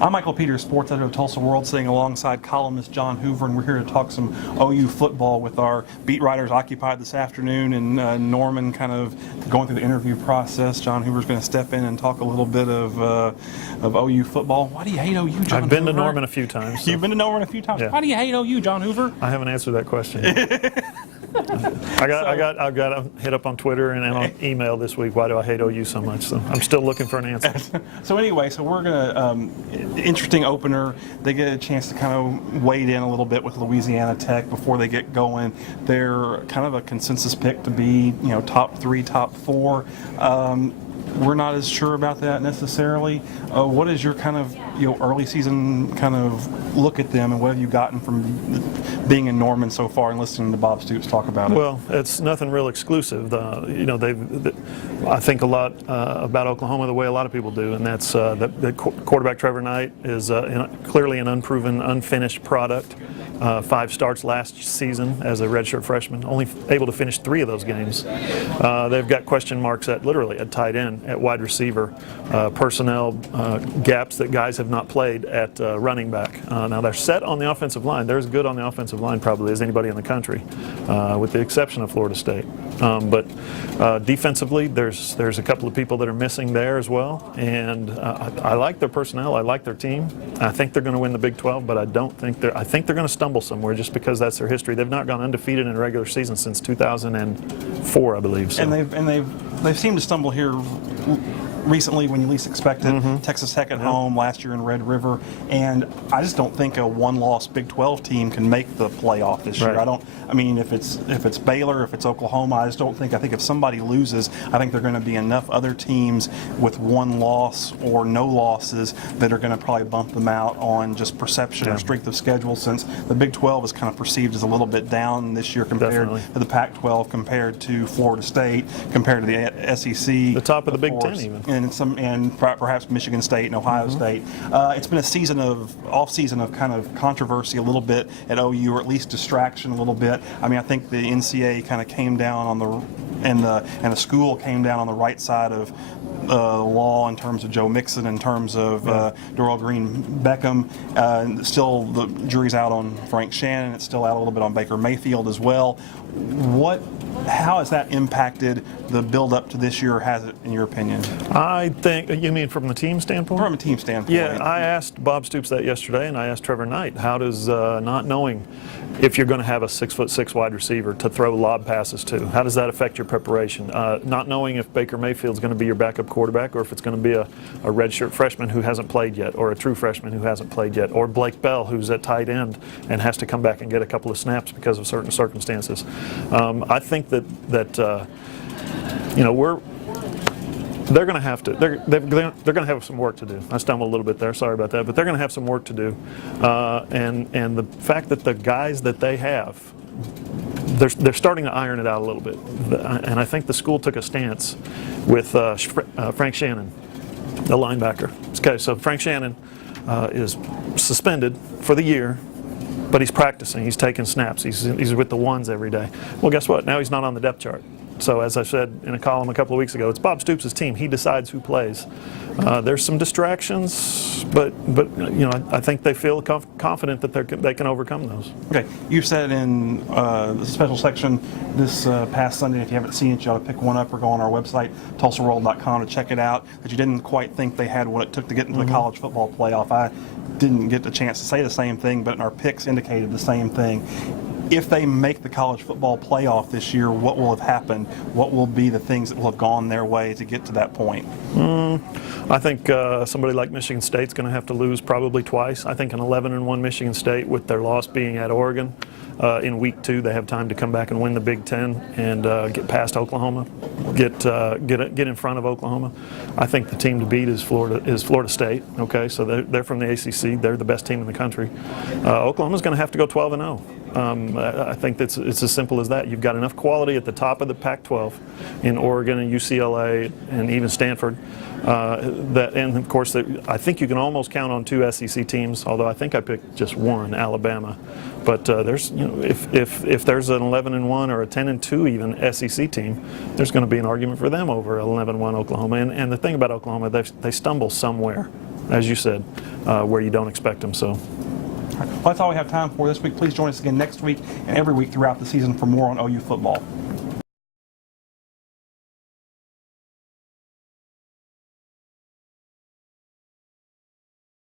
I'm Michael Peters, sports editor of Tulsa World, sitting alongside columnist John Hoover, and we're here to talk some OU football with our beat writers occupied this afternoon, and Norman kind of going through the interview process. John Hoover's going to step in and talk a little bit of OU football. Why do you hate OU, John Hoover? I've been to Norman a few times. So. You've been to Norman a few times? Yeah. Why do you hate OU, John Hoover? I haven't answered that question. I got hit up on Twitter and on email this week. Why do I hate OU so much? So I'm still looking for an answer. So anyway, we're gonna interesting opener. They get a chance to kind of wade in a little bit with Louisiana Tech before they get going. They're kind of a consensus pick to be, top 3, top 4. We're not as sure about that necessarily. What is your kind of early season kind of look at them, and what have you gotten from being in Norman so far and listening to Bob Stoops talk about it? Well, it's nothing real exclusive. I think a lot about Oklahoma the way a lot of people do, and that's the quarterback Trevor Knight is clearly an unproven, unfinished product. 5 starts last season as a redshirt freshman, only able to finish 3 of those games. They've got question marks literally at tight end, at wide receiver, personnel gaps that guys have not played at running back. Now they're set on the offensive line. They're as good on the offensive line probably as anybody in the country, with the exception of Florida State. But defensively, there's a couple of people that are missing there as well. And I like their personnel. I like their team. I think they're going to win the Big 12, but I think they're going to stumble somewhere just because that's their history. They've not gone undefeated in a regular season since 2004, I believe. So. And they've seemed to stumble here recently when you least expect it. Mm-hmm. Texas Tech at home last year in Red River, and I just don't think a one-loss Big 12 team can make the playoff this year. Right. If it's Baylor, if it's Oklahoma, I think if somebody loses, I think there are going to be enough other teams with one loss or no losses that are going to probably bump them out on just perception or strength of schedule, since the Big 12 is kind of perceived as a little bit down this year compared to the Pac-12, compared to Florida State, compared to the SEC. The top of the Big course, 10 even. And perhaps Michigan State and Ohio State. It's been a off-season of kind of controversy a little bit at OU, or at least distraction a little bit. I think the NCAA kind of came down and the school came down on the right side of law in terms of Joe Mixon, in terms of Darrell Green Beckham. Still, the jury's out on Frank Shannon. It's still out a little bit on Baker Mayfield as well. How has that impacted the build-up to this year, or has it, in your opinion? I think, you mean from the team standpoint? From a team standpoint. Yeah, I asked Bob Stoops that yesterday, and I asked Trevor Knight, how does not knowing if you're going to have a 6'6" wide receiver to throw lob passes to, how does that affect your preparation? Not knowing if Baker Mayfield's going to be your backup quarterback, or if it's going to be a redshirt freshman who hasn't played yet, or a true freshman who hasn't played yet, or Blake Bell, who's at tight end and has to come back and get a couple of snaps because of certain circumstances. I think that they're going to have to. They're going to have some work to do. I stumbled a little bit there. Sorry about that. But they're going to have some work to do. And the fact that the guys that they have, they're starting to iron it out a little bit. And I think the school took a stance with Frank Shannon, the linebacker. Okay, so Frank Shannon is suspended for the year, but he's practicing. He's taking snaps. He's with the ones every day. Well, guess what? Now he's not on the depth chart. So as I said in a column a couple of weeks ago, it's Bob Stoops' team. He decides who plays. There's some distractions, but I think they feel confident that they can overcome those. Okay, you said in the special section this past Sunday, if you haven't seen it, you ought to pick one up or go on our website, tulsaworld.com, to check it out, that you didn't quite think they had what it took to get into the college football playoff. I didn't get the chance to say the same thing, but our picks indicated the same thing. If they make the college football playoff this year, what will have happened? What will be the things that will have gone their way to get to that point? I think somebody like Michigan State's going to have to lose probably twice. I think an 11-1 Michigan State, with their loss being at Oregon in week 2, they have time to come back and win the Big Ten and get past Oklahoma, get in front of Oklahoma. I think the team to beat is Florida State. Okay, so they're from the ACC. They're the best team in the country. Oklahoma's going to have to go 12-0. I think it's as simple as that. You've got enough quality at the top of the Pac-12 in Oregon and UCLA and even Stanford. And of course, I think you can almost count on 2 SEC teams. Although I think I picked just one, Alabama. But there's, if there's an 11-1 or a 10-2 even SEC team, there's going to be an argument for them over 11-1 Oklahoma. And the thing about Oklahoma, they stumble somewhere. as you said, where you don't expect them. So. Well, that's all we have time for this week. Please join us again next week and every week throughout the season for more on OU football.